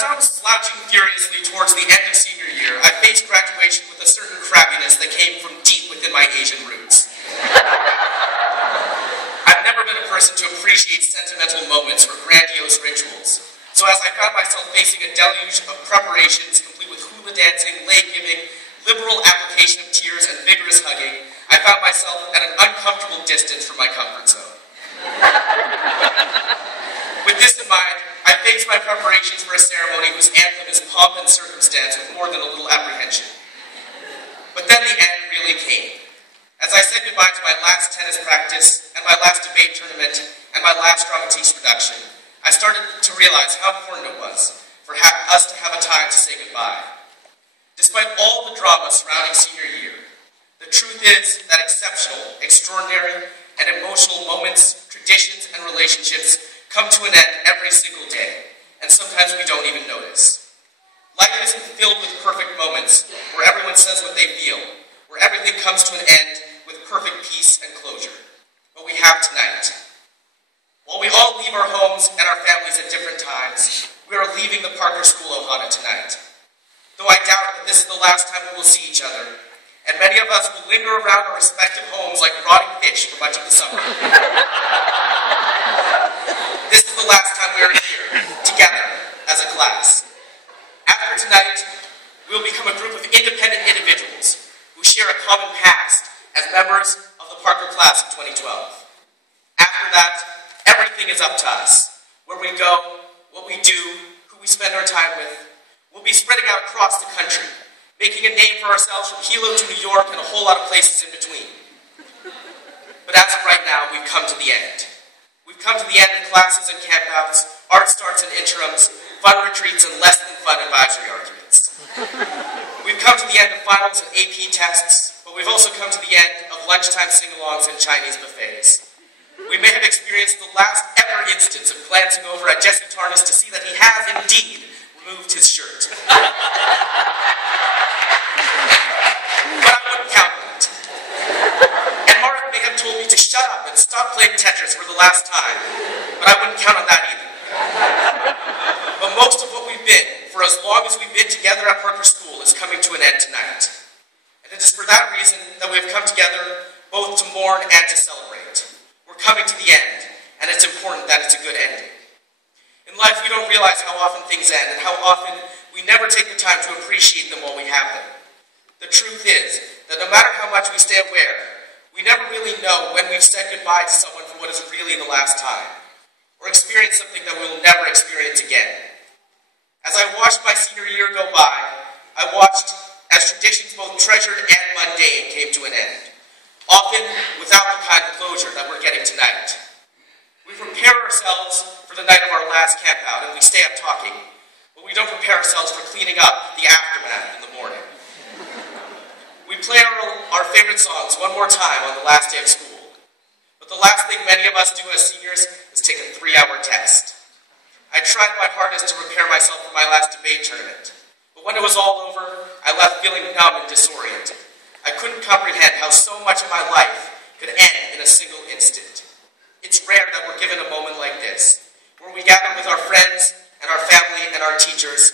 as I was slouching furiously towards the end of senior year, I faced graduation with a certain crabbiness that came from deep within my Asian roots. I've never been a person to appreciate sentimental moments or grandiose rituals, so as I found myself facing a deluge of preparations complete with hula dancing, lei-giving, liberal application of tears, and vigorous hugging, I found myself at an uncomfortable distance from my comfort zone. With this in mind, I faced my preparations for a ceremony whose anthem is pomp and circumstance with more than a little apprehension. But then the end really came. As I said goodbye to my last tennis practice, and my last debate tournament, and my last dramatiques production, I started to realize how important it was for us to have a time to say goodbye. Despite all the drama surrounding senior year, the truth is that exceptional, extraordinary, and emotional moments, traditions, and relationships come to an end every single day, and sometimes we don't even notice. Life isn't filled with perfect moments where everyone says what they feel, where everything comes to an end with perfect peace and closure. But we have tonight. While we all leave our homes and our families at different times, we are leaving the Parker School Ohana tonight. Though I doubt that this is the last time we will see each other, and many of us will linger around our respective homes like rotting fish for much of the summer. This is the last time we are here, together, as a class. After tonight, we will become a group of independent individuals who share a common past as members of the Parker class of 2012. After that, everything is up to us. Where we go, what we do, who we spend our time with. We'll be spreading out across the country, making a name for ourselves from Hilo to New York and a whole lot of places in between. But as of right now, we've come to the end. We've come to the end of classes and campouts, art starts and interims, fun retreats, and less than fun advisory arguments. We've come to the end of finals and AP tests, but we've also come to the end of lunchtime sing-alongs and Chinese buffets. We may have experienced the last ever instance of glancing over at Jesse Tarnas to see that he has indeed removed his shirt. But I wouldn't count on it. And Mark may have told me to shut up and stop playing Tetris for the last time, but I wouldn't count on that either. But most of what we've been, for as long as we've been together at Parker School, is coming to an end tonight. And it is for that reason that we have come together both to mourn and to celebrate. We're coming to the end, and it's important that it's a good ending. In life, we don't realize how often things end, and how often we never take the time to appreciate them while we have them. The truth is that no matter how much we stay aware, we never really know when we've said goodbye to someone for what is really the last time, or experienced something that we will never experience again. As I watched my senior year go by, I watched as traditions both treasured and mundane came to an end, often without the kind of closure that we're getting tonight. We prepare ourselves for the night of our last campout, and we stay up talking, but we don't prepare ourselves for cleaning up the aftermath in the morning. We play our favorite songs one more time on the last day of school, but the last thing many of us do as seniors is take a 3-hour test. I tried my hardest to prepare myself for my last debate tournament, but when it was all over, I left feeling numb and disoriented. I couldn't comprehend how so much of my life could end in a single instant. It's rare that we're given a moment like this, where we gather with our friends and our family and our teachers,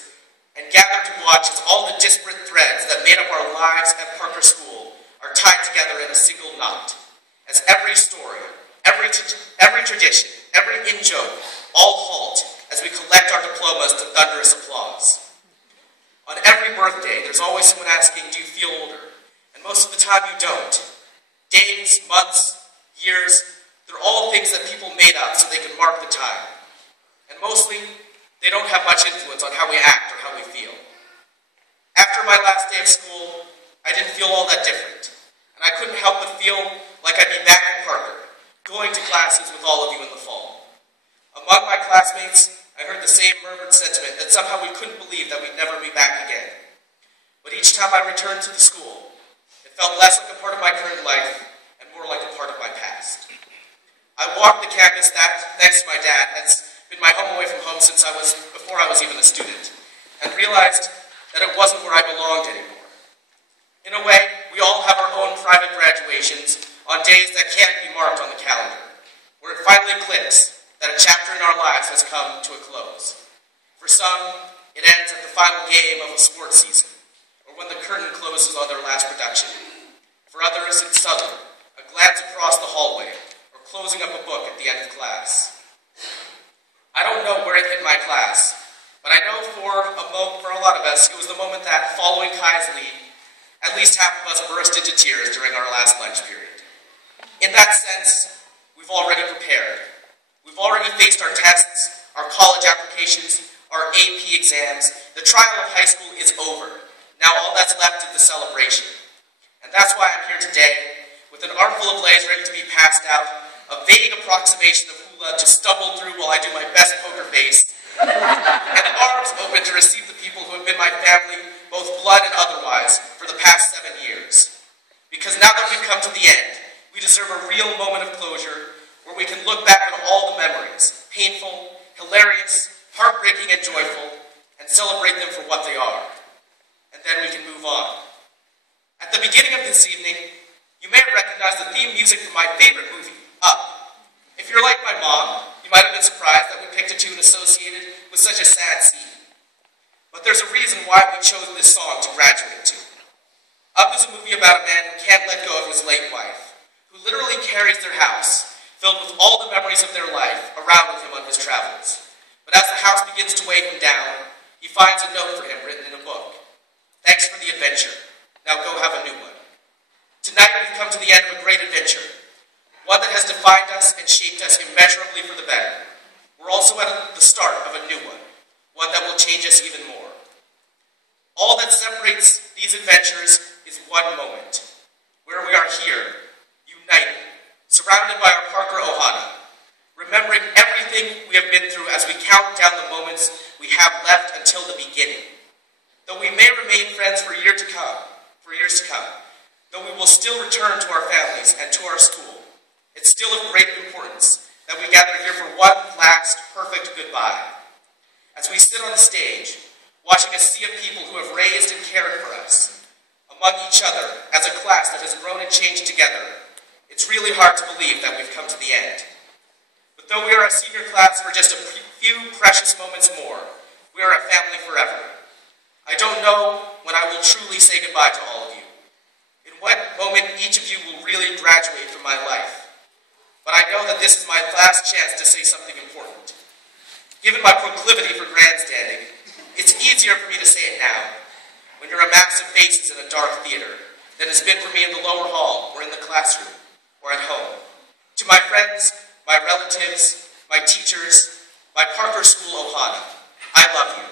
and gather to watch as all the disparate threads that made up our lives at Parker School are tied together in a single knot, as every story, every tradition, every in-joke, all halt as we collect our diplomas to thunderous applause. On every birthday, there's always someone asking, do you feel older? And most of the time you don't. Days, months, years, they're all things that people made up so they can mark the time. And mostly, they don't have much influence on how we act or how we feel. After my last day of school, I didn't feel all that different. And I couldn't help but feel like I'd be back at Parker, going to classes with all of you in the fall. Among my classmates, I heard the same murmured sentiment that somehow we couldn't believe that we'd never be back again. But each time I returned to the school, it felt less like a part of my current life and more like a part of my past. I walked the campus thanks to my dad. That's been my home away from home since before I was even a student, and realized that it wasn't where I belonged anymore. In a way, we all have our own private graduations on days that can't be marked on the calendar, where it finally clicks that a chapter in our lives has come to a close. For some, It ends at the final game of a sports season, or when the curtain closes on their last production. For others, it's subtle, a glance across the hallway, or closing up a book at the end of class. I don't know where it hit my class, but I know for a lot of us, it was the moment that, following Kai's lead, at least half of us burst into tears during our last lunch period. In that sense, we've already prepared. We've already faced our tests, our college applications, our AP exams. The trial of high school is over. Now all that's left is the celebration. And that's why I'm here today, with an armful of lays ready to be passed out, a vague approximation of hula to stumble through while I do my best poker face, and arms open to receive the people who have been my family, both blood and otherwise, for the past 7 years. Because now that we've come to the end, we deserve a real moment of closure where we can look back on all the memories, painful, hilarious, heartbreaking, and joyful, and celebrate them for what they are. And then we can move on. At the beginning of this evening, you may have recognized the theme music from my favorite movie, Up. If you're like my mom, you might have been surprised that we picked a tune associated with such a sad scene. But there's a reason why we chose this song to graduate to. Up is a movie about a man who can't let go of his late wife, who literally carries their house, filled with all the memories of their life, around with him on his travels. But as the house begins to weigh him down, he finds a note for him written in a book. Thanks for the adventure. Now go have a new one. Tonight we've come to the end of a great adventure, one that has defined us and shaped us immeasurably for the better. We're also at the start of a new one that will change us even more. All that separates these adventures is one moment, where we are here, united, surrounded by our Parker Ohana, remembering everything we have been through as we count down the moments we have left until the beginning. Though we may remain friends for years to come, though we will still return to our families and to our school, it's still of great importance that we gather here for one last perfect goodbye. As we sit on the stage, watching a sea of people who have raised and cared for us, among each other, as a class that has grown and changed together, it's really hard to believe that we've come to the end. But though we are a senior class for just a few precious moments more, we are a family forever. I don't know when I will truly say goodbye to all of you, in what moment each of you will really graduate from my life. But I know that this is my last chance to say something important. Given my proclivity for grandstanding, it's easier for me to say it now, when you're a mass of faces in a dark theater, than it's been for me in the lower hall, or in the classroom, or at home. To my friends, my relatives, my teachers, my Parker School Ohana, I love you.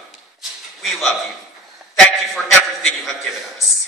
We love you. Thank you for everything you have given us.